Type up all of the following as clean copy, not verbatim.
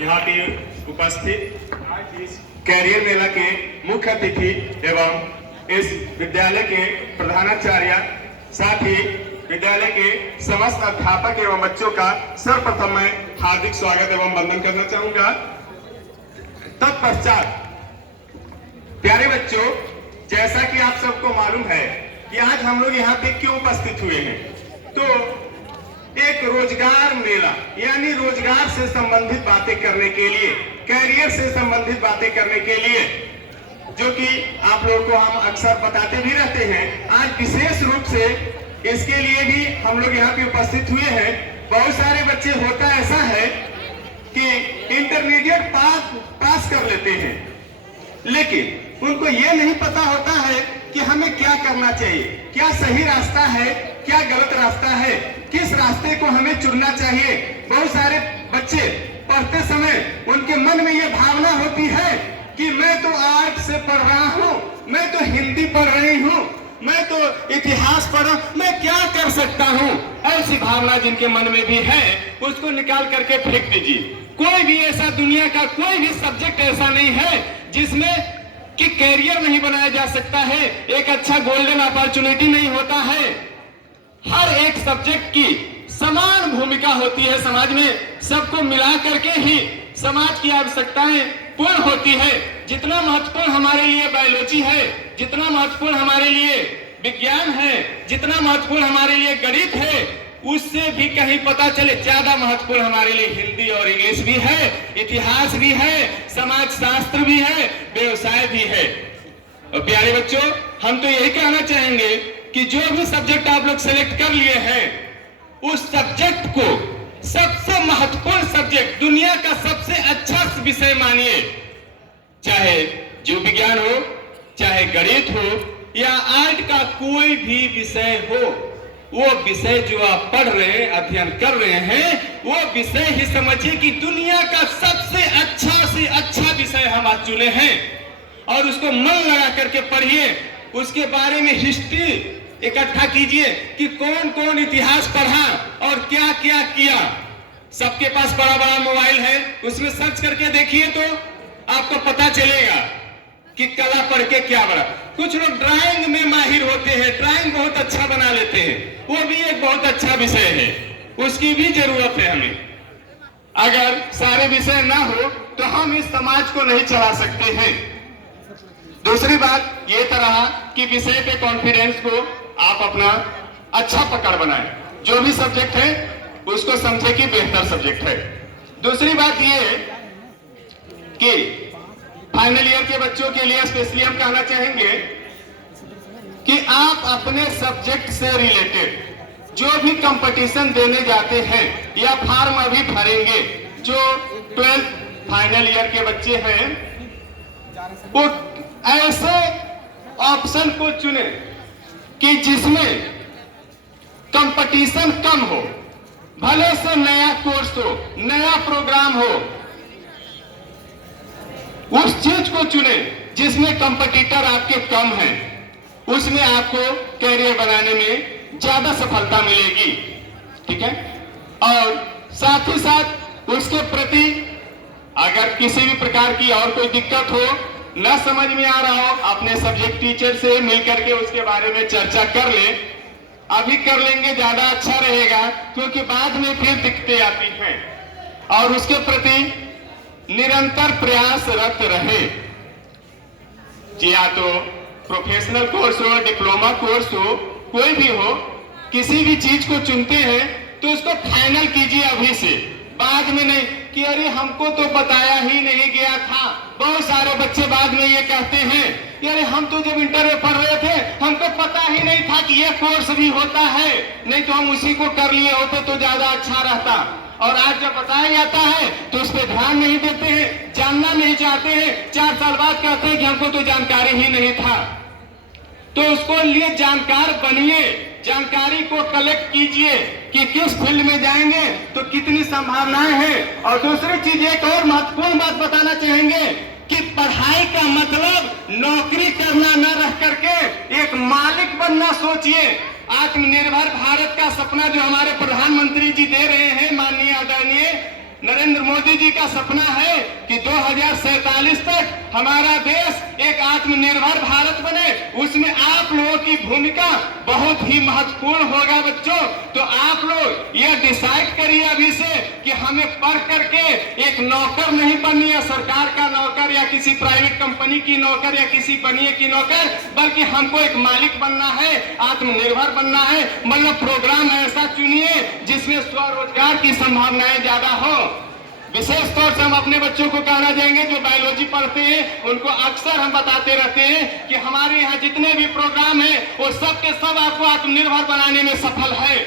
यहाँ पे उपस्थित आज इस कैरियर मेला के मुख्य अतिथि एवं इस विद्यालय के प्रधानाचार्य, साथ ही विद्यालय के समस्त अध्यापक एवं बच्चों का सर्वप्रथम मैं हार्दिक स्वागत एवं वंदन करना चाहूंगा। तत्पश्चात प्यारे बच्चों, जैसा कि आप सबको मालूम है कि आज हम लोग यहाँ पे क्यों उपस्थित हुए हैं, तो एक रोजगार मेला यानी रोजगार से संबंधित बातें करने के लिए, कैरियर से संबंधित बातें करने के लिए, जो कि आप लोगों को हम अक्सर बताते भी रहते हैं, आज विशेष रूप से इसके लिए भी हम लोग यहाँ पे उपस्थित हुए हैं। बहुत सारे बच्चे होता ऐसा है कि इंटरमीडिएट पास कर लेते हैं, लेकिन उनको ये नहीं पता होता है कि हमें क्या करना चाहिए, क्या सही रास्ता है, क्या गलत रास्ता है, किस रास्ते को हमें चुनना चाहिए। बहुत सारे बच्चे पढ़ते समय उनके मन में ये भावना होती है कि मैं तो आर्ट से पढ़ रहा हूँ, मैं तो हिंदी पढ़ रही हूँ, मैं तो इतिहास पढ़ रहा हूँ, मैं क्या कर सकता हूँ। ऐसी भावना जिनके मन में भी है उसको निकाल करके फेंक दीजिए। कोई भी ऐसा दुनिया का कोई भी सब्जेक्ट ऐसा नहीं है जिसमें कि कैरियर नहीं बनाया जा सकता है, एक अच्छा गोल्डन अपॉर्चुनिटी नहीं होता है। हर एक सब्जेक्ट की समान भूमिका होती है समाज में, सबको मिला करके ही समाज की आवश्यकताएं पूर्ण होती है। जितना महत्वपूर्ण हमारे लिए बायोलॉजी है, जितना महत्वपूर्ण हमारे लिए विज्ञान है, जितना महत्वपूर्ण हमारे लिए गणित है, उससे भी कहीं पता चले ज्यादा महत्वपूर्ण हमारे लिए हिंदी और इंग्लिश भी है, इतिहास भी है, समाज शास्त्र भी है, व्यवसाय भी है। और प्यारे बच्चों, हम तो यही कहना चाहेंगे कि जो भी सब्जेक्ट आप लोग सेलेक्ट कर लिए हैं, उस सब्जेक्ट को सबसे महत्वपूर्ण सब्जेक्ट, दुनिया का सबसे अच्छा विषय मानिए। चाहे जीव विज्ञान हो, चाहे गणित हो या आर्ट का कोई भी विषय हो, वो विषय जो आप पढ़ रहे हैं, अध्ययन कर रहे हैं, वो विषय ही समझिए कि दुनिया का सबसे अच्छा से अच्छा विषय हम आज चुने हैं। और उसको मन लगा करके पढ़िए, उसके बारे में हिस्ट्री इकट्ठा कीजिए कि कौन कौन इतिहास पढ़ा और क्या क्या किया। सबके पास बड़ा बड़ा मोबाइल है, उसमें सर्च करके देखिए तो आपको पता चलेगा कि कला पढ़ के क्या बड़ा। कुछ लोग ड्राइंग में माहिर होते हैं, ड्राइंग बहुत अच्छा बना लेते हैं, वो भी एक बहुत अच्छा विषय है, उसकी भी जरूरत है हमें। अगर सारे विषय ना हो तो हम इस समाज को नहीं चला सकते हैं। दूसरी बात ये तरह कि विषय पे कॉन्फिडेंस को आप अपना अच्छा पकड़ बनाएं, जो भी सब्जेक्ट है उसको समझे कि बेहतर सब्जेक्ट है। दूसरी बात ये कि फाइनल ईयर के बच्चों के लिए स्पेशली हम कहना चाहेंगे कि आप अपने सब्जेक्ट से रिलेटेड जो भी कंपटीशन देने जाते हैं या फॉर्म अभी भरेंगे, जो 12th फाइनल ईयर के बच्चे हैं, वो ऐसे ऑप्शन को चुने कि जिसमें कंपटीशन कम हो, भले से नया कोर्स हो, नया प्रोग्राम हो, उस चीज को चुने जिसमें कंपटीटर आपके कम हैं, उसमें आपको कैरियर बनाने में ज्यादा सफलता मिलेगी। ठीक है। और साथ ही साथ उसके प्रति अगर किसी भी प्रकार की और कोई दिक्कत हो, न समझ में आ रहा हो, अपने सब्जेक्ट टीचर से मिलकर के उसके बारे में चर्चा कर ले। अभी कर लेंगे ज्यादा अच्छा रहेगा, क्योंकि बाद में फिर दिक्कतें आती हैं। और उसके प्रति निरंतर प्रयासरत रहे। या तो प्रोफेशनल कोर्स हो, डिप्लोमा कोर्स हो, कोई भी हो, किसी भी चीज को चुनते हैं तो उसको फाइनल कीजिए अभी से, बाद में नहीं कि अरे हमको तो बताया ही नहीं गया था। बहुत सारे बच्चे बाद में ये कहते हैं कि अरे हम तो जब इंटर में पढ़ रहे थे हमको पता ही नहीं था कि ये कोर्स भी होता है, नहीं तो हम उसी को कर लिए होते तो ज्यादा अच्छा रहता। और आज जब बताया जाता है तो उस पर ध्यान नहीं देते हैं, जानना नहीं चाहते हैं, 4 साल बाद कहते हैं कि हमको तो जानकारी ही नहीं था। तो उसको लिए जानकार बनिए, जानकारी को कलेक्ट कीजिए कि किस फील्ड में जाएंगे तो कितनी संभावनाएं हैं। और दूसरी चीज, एक और महत्वपूर्ण बात बताना चाहेंगे कि पढ़ाई का मतलब नौकरी करना न रह करके एक मालिक बनना सोचिए। आत्मनिर्भर भारत का सपना जो हमारे प्रधानमंत्री जी दे रहे हैं, माननीय आदरणीय, नरेंद्र मोदी जी का सपना है कि 2047 तक हमारा देश एक आत्मनिर्भर भारत बने। उसमें आप लोगों की भूमिका बहुत ही महत्वपूर्ण होगा बच्चों। तो आप लोग यह डिसाइड करिए अभी से कि हमें पढ़ करके एक नौकर नहीं बननी है, सरकार का नौकर या किसी प्राइवेट कंपनी की नौकर या किसी बनिए की नौकर, बल्कि हमको एक मालिक बनना है, आत्मनिर्भर बनना है। मतलब प्रोग्राम ऐसा चुनिए जिसमें स्वरोजगार की संभावनाएं ज्यादा हो। विशेष तौर से हम अपने बच्चों को कहना चाहेंगे जो बायोलॉजी पढ़ते हैं, उनको अक्सर हम बताते रहते हैं कि हमारे यहाँ जितने भी प्रोग्राम हैं वो सब के सब आपको आत्मनिर्भर बनाने में सफल है।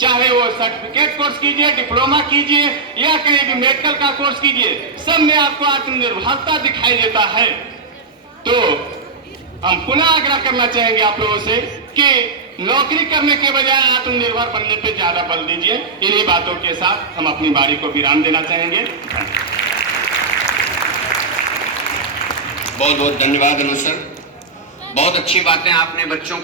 चाहे वो सर्टिफिकेट कोर्स कीजिए, डिप्लोमा कीजिए या कहीं भी मेडिकल का कोर्स कीजिए, सब में आपको आत्मनिर्भरता दिखाई देता है। तो हम पुनः आग्रह करना चाहेंगे आप लोगों से कि नौकरी करने के बजाय आत्मनिर्भर बनने पे ज्यादा बल दीजिए। इन्हीं बातों के साथ हम अपनी बारी को विराम देना चाहेंगे। बहुत बहुत धन्यवाद अनुज सर, बहुत अच्छी बातें आपने बच्चों को